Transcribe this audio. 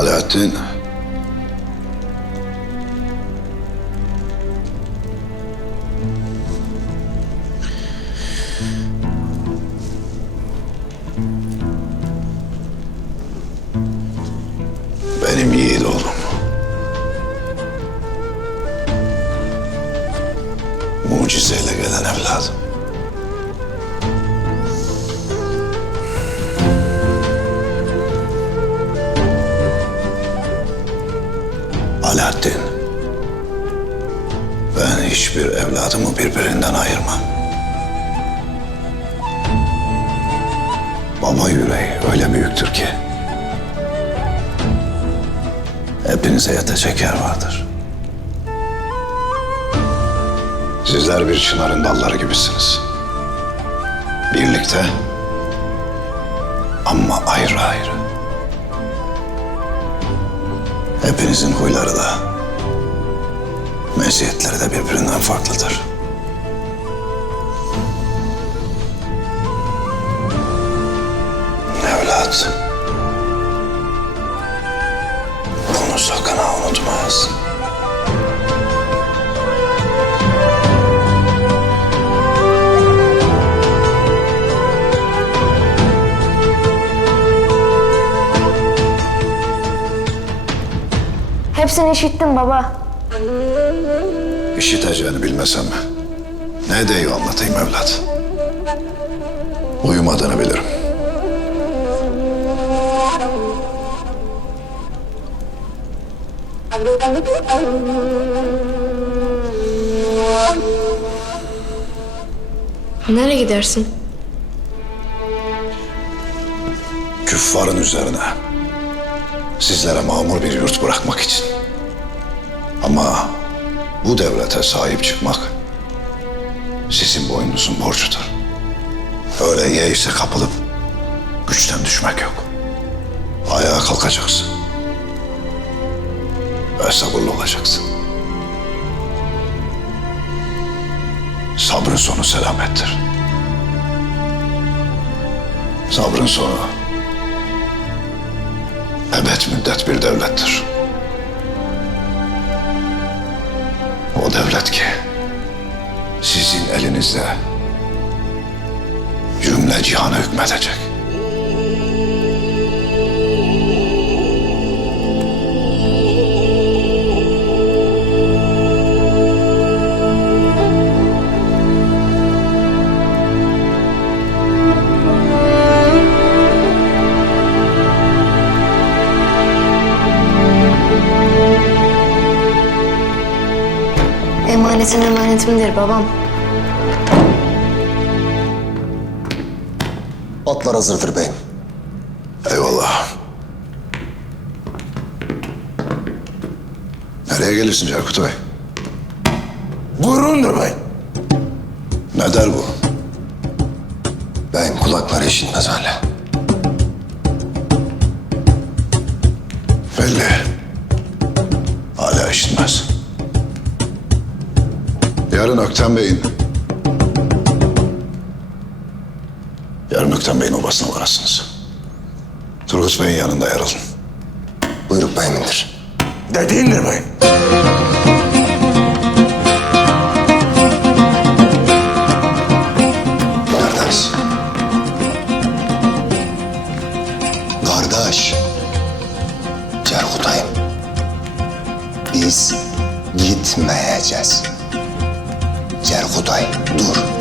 Alaaddin. Benim yiğit oğlum. Mucizeyle gelen evladım. Alaaddin. Ben hiçbir evladımı birbirinden ayırmam. Baba yüreği öyle büyüktür ki hepinize yetecek yer vardır. Sizler bir çınarın dalları gibisiniz. Birlikte ama ayrı ayrı. Hepinizin huyları da, meziyetleri de birbirinden farklıdır. Evlat, bunu sakın ha unutmayasın. Hepsini işittim baba. İşiteceğini bilmesem ne deyi anlatayım evlat. Uyumadığını bilirim. Nereye gidersin? Küffarın üzerine sizlere mamur bir yurt bırakmak için. Ama bu devlete sahip çıkmak sizin boynunuzun borcudur. Öyle yeise kapılıp güçten düşmek yok. Ayağa kalkacaksın. Ve sabırlı olacaksın. Sabrın sonu selamettir. Sabrın sonu ebed müddet bir devlettir. O devlet ki sizin elinizde cümle cihana hükmedecek. Emanetin emanetimdir babam. Atlar hazırdır beyim. Eyvallah. Nereye gelirsin Cerkut Bey? Buyurundur beyim. Ne der bu? Beyim kulakları işitmez öyle. Belli. Hala işitmez. Yarın Ökten Bey'in... Yarın Ökten Bey'in obasına varasınız. Turgut Bey'in yanında yer alın. Buyruk beyimindir. Dediğindir beyim. Kardeş. Kardeş. Cerkutayım. Biz gitmeyeceğiz. Cerkutay dur.